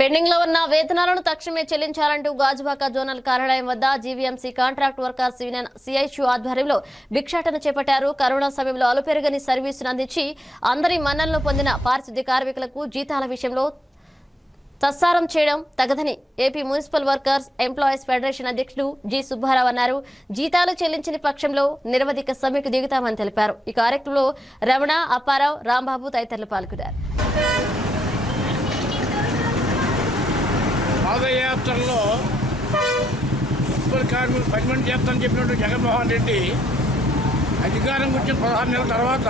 Pending లో ఉన్న వేతనాలను తక్షణమే చెల్లించాలంటూ గాజువాక జోనల్ కార్యాలయం వద్ద GVMC contract workers union CITU ఆధ్వర్యంలో భిక్షాటన చేపట్టారు. కరోనా సమయంలో అలుపెరగని సర్వీసును అందించి అందరి మన్ననలు పొందిన పారిశుద్ధ్య కార్మికులకు జీతాల విషయంలో తస్సారం చేయడం తగదని AP municipal workers employees federation అధ్యక్షుడు జి సుబ్బారావు అన్నారు. జీతాలు చెల్లించని పక్షంలో నిరవధిక సమ్మెకు దిగుతామని తెలిపారు. ఈ కార్యక్రమంలో రమణ, అప్పారావు, రాంబాబు తదితరులు పాల్గొన్నారు. పాదయాత్రలో మున్సిపల్ కార్మికులు 10 మంది చేస్తానని చెప్పినట్టు జగన్మోహన్ రెడ్డి అధికారం వచ్చిన 16 నెలల తర్వాత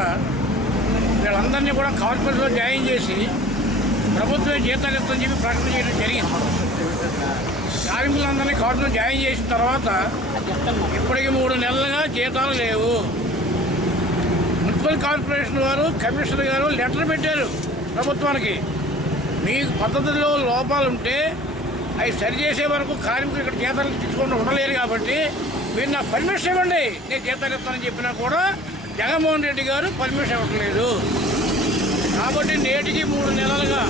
వీళ్ళందరినీ కూడా కార్పొరేట్లో జాయిన్ చేసి ప్రభుత్వమే జీతాలు ఇస్తుందని చెప్పి ప్రకటన చేయడం జరిగింది. కార్మికులందరినీ కార్పొరేట్లో జాయిన్ చేసిన తర్వాత ఇప్పటికి 3 నెలలుగా జీతాలు లేవు. మున్సిపల్ కార్పొరేషన్ వారు, కమిషనర్ గారు లెటర్ పెట్టారు ప్రభుత్వానికి. మీకు పద్ధతిలో లోపాలుంటే అవి సరిచేసే వరకు కార్మికులు ఇక్కడ జీతాలు తీసుకొని ఉండలేరు కాబట్టి మీరు నాకు పర్మిషన్ ఇవ్వండి, నేను జీతాలు ఇస్తానని చెప్పినా కూడా జగన్మోహన్ రెడ్డి గారు పర్మిషన్ ఇవ్వట్లేదు. కాబట్టి నేటికి 3 నెలలుగా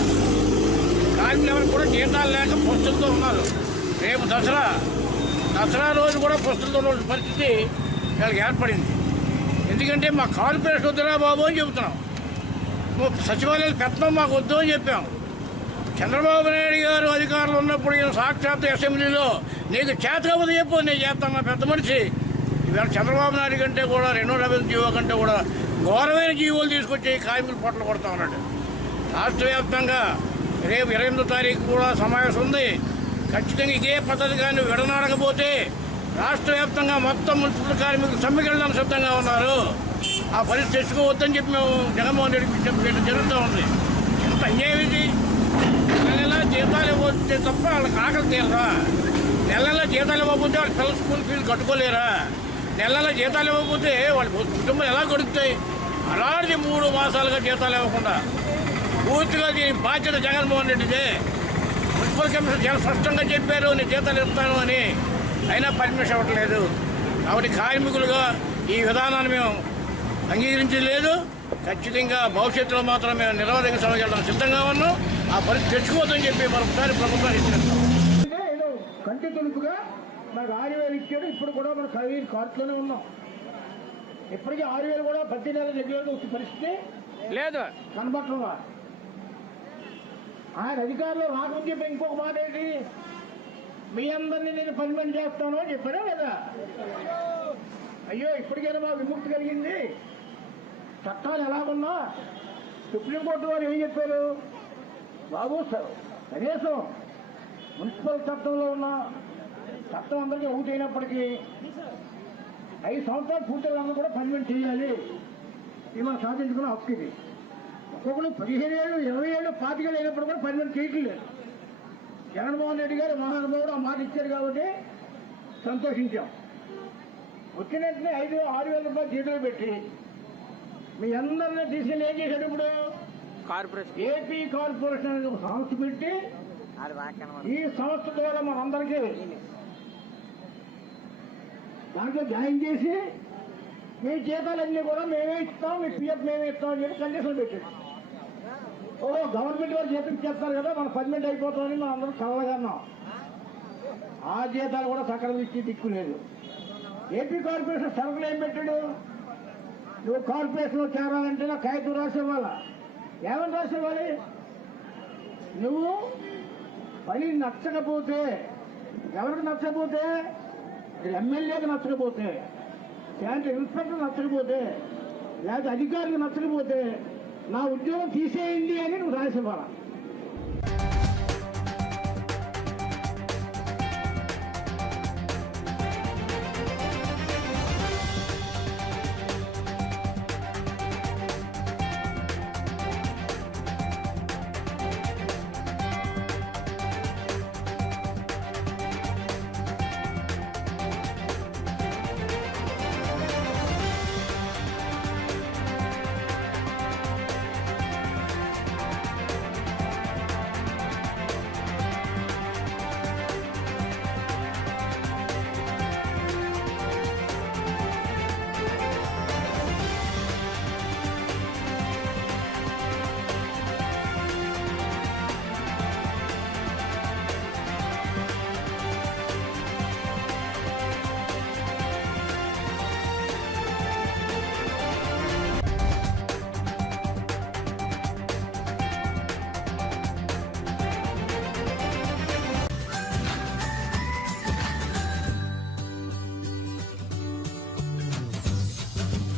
కార్మికులు ఎవరు కూడా జీతాలు లేక పుస్తులతో ఉన్నారు. రేపు దసరా రోజు కూడా పుస్తులతో ఉన్న పరిస్థితి వీళ్ళకి ఏర్పడింది. ఎందుకంటే మా కార్పొరేషన్ వద్దురా బాబు అని చెబుతున్నాం. సచివాలయాలు పెట్టడం మాకు వద్దు అని చెప్పాం. చంద్రబాబు నాయుడు గారు అధికారులు ఉన్నప్పుడు సాక్షాత్ అసెంబ్లీలో నీకు చేతకపోతే చెప్పు, నేను చేస్తాను పెద్ద మనిషి. ఇవాళ చంద్రబాబు నాయుడు కంటే కూడా 270 జీవో కంటే కూడా ఘోరమైన జీవోలు తీసుకొచ్చి కార్మికులు పొట్టలు కొడతా ఉన్నాడు. రాష్ట్ర వ్యాప్తంగా రేపు 28వ తారీఖు కూడా సమావేశం ఉంది. ఖచ్చితంగా ఇదే పద్ధతి కానీ విడనాడకపోతే రాష్ట్ర వ్యాప్తంగా మొత్తం మున్సిపల్ కార్మికులు సమ్మెకి వెళ్ళడానికి సిద్ధంగా ఉన్నారు. ఆ పరిస్థితి తెచ్చుకోవద్దని చెప్పి మేము జగన్మోహన్ రెడ్డికి విజ్ఞప్తి జరుగుతూ ఉంది. ఎంత అన్యాయం ఇది! నెల జీతాలు ఇవ్వతే తప్ప వాళ్ళకి ఆకలి తీరరా? నెల జీతాలు ఇవ్వకపోతే వాళ్ళ పిల్లలు స్కూల్ ఫీజు కట్టుకోలేరా? నెల జీతాలు ఇవ్వకపోతే వాళ్ళ కుటుంబం ఎలా గడుపుతాయి? అలాంటిది 3 మాసాలుగా జీతాలు ఇవ్వకుండా పూర్తిగా దీని బాధ్యత జగన్మోహన్ రెడ్డిదే. మున్సిపల్ కమిషనర్ చాలా స్పష్టంగా చెప్పారు, నేను జీతాలు ఇస్తాను అని, అయినా పర్మిషన్ ఇవ్వట్లేదు. కాబట్టి కార్మికులుగా ఈ విధానాన్ని మేము అంగీకరించలేదు. ఖచ్చితంగా భవిష్యత్తులో మాత్రం మేము నిరవధిక సభకి వెళ్ళడం సిద్ధంగా ఉన్నాం. ఆ పరిస్థితి తెచ్చుకోవద్దని చెప్పి మరొకసారి ప్రభుత్వాన్ని ఇచ్చేస్తాం. కంటి తులుపుగా నాకు 6,000 ఇచ్చాడు. ఇప్పుడు కూడా మన కార్డులోనే ఉన్నాం. ఇప్పటికీ 6,000 కూడా ప్రతి నెల రెగ్యులర్గా వచ్చే పరిస్థితి లేదు కనబట్టంగా. ఆయన అధికారులు రాకముందు చెప్పి ఇంకొక మాట ఏంటి, మీ అందరినీ నేను పర్మనెంట్ చేస్తాను అని చెప్పారా లేదా? అయ్యో, ఇప్పటికైనా మా విముక్తి కలిగింది. చట్టాలు ఎలాగున్నా సుప్రీంకోర్టు వారు ఏం చెప్పారు, బాబు కనీసం మున్సిపల్ చట్టంలో ఉన్న చట్టం అందరికీ ఒకటైనప్పటికీ 5 సంవత్సరాలు పూర్తిగా కూడా పర్మనెంట్ చేయాలి. ఇది మనం సాధించుకున్న హక్కు. ఇది ఒక్కొక్కరు 15 ఏళ్ళు, 20 ఏళ్ళు, 25 ఏళ్ళు అయినప్పుడు కూడా పర్మనెంట్ చేయట్లేదు. జగన్మోహన్ రెడ్డి గారు మహానుభావుడు ఆ మాట ఇచ్చారు కాబట్టి సంతోషించాం. వచ్చిన వెంటనే 6,000 రూపాయలు జీతాలు పెట్టి మీ అందరినీ తీసుకెళ్ళి ఏం చేశాడు? ఇప్పుడు ఏపీ కార్పొరేషన్ ఒక సంస్థ పెట్టి ఈ సంస్థ ద్వారా మనందరికీ దాంట్లో జాయిన్ చేసి మీ జీతాలన్నీ కూడా మేమే ఇస్తాం, మీ పిఎఫ్ మేమే ఇస్తాం అని చెప్పి కండిషన్ పెట్టాడు. గవర్నమెంట్ వారు జీతం ఇచ్చేస్తారు కదా, మన పర్మనెంట్ అయిపోతామని మనం అందరం కలగన్నాం. ఆ జీతాలు కూడా సకలం ఇచ్చి దిక్కులేదు. ఏపీ కార్పొరేషన్ సరుకులు ఏం పెట్టాడు, నువ్వు కార్పొరేషన్లో చేరాలంటే నాకు కాగితం రాసేవాళ్ళ. ఏమని రాసేవాలి? నువ్వు పని నచ్చకపోతే, ఎవరికి నచ్చకపోతే, ఎమ్మెల్యేకి నచ్చకపోతే, లేదంటే ఇన్స్పెక్టర్ నచ్చకపోతే, లేకపోతే అధికారికి నచ్చకపోతే నా ఉద్యోగం తీసేయండి అని నువ్వు రాసేవాళ్ళ.